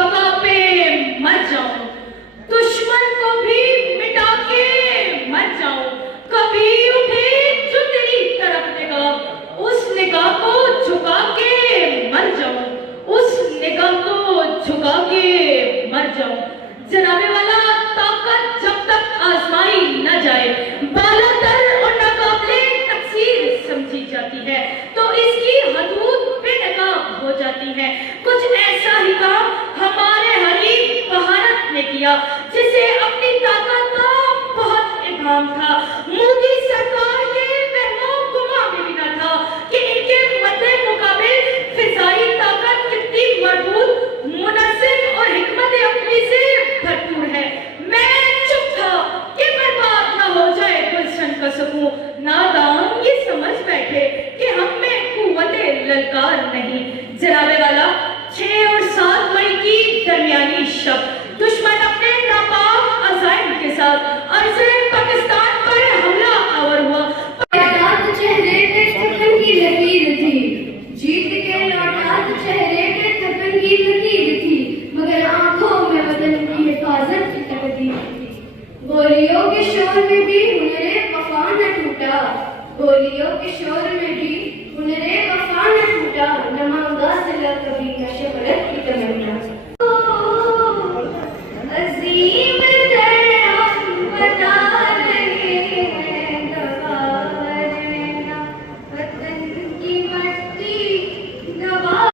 बका पे मर जाऊं, दुश्मन को भी मिटा के मर जाऊं। कभी उठे जो तेरी तरफ निगाह, उस निगाह को झुका के मर जाऊं, उस निगाह को झुका के मर जाऊं। जनाबे वाला ताकत जब तक आजमाई न जाए, बालातर और नाकाबिले तकसीर समझी जाती है, तो इसकी हदूद बेनकाब हो जाती है। कुछ ऐसा ही काम हमारे हरीफ भारत ने किया, जिसे अपनी ताकत का बहुत इबाम था। मोदी सरकार के वहमो गुमा में भी न था कि इनके मद्दे मुकाबिल फिजाई ताकत कितनी मजबूत, मुनज़्ज़म और हिकमत अमली से भरपूर है। मैं चुप था कि बर्बाद न हो जाए गुलशन का सुकून। नादान ये समझ बैठे कि हम में कुव्वते ललकार नहीं। जनाबे वाला 6 और 7 मई की दरमियानी शब दुश्मन अपने नापाक अज़ाइम के साथ अर्ज़े पाकिस्तान पर हमला आवर हुआ। चेहरे पे थकन की लकीर थी, जीत के लौटा तो चेहरे पे थकन की लकीर थी, मगर आंखों में वतन की हिफाजत की तकदीर थी। गोलियों के शोर में भी हुनरे वफा न टूटा, गोलियों के शोर में भी हुनरे वफा न टूटा, न मांगा सिला कभी का शोहरत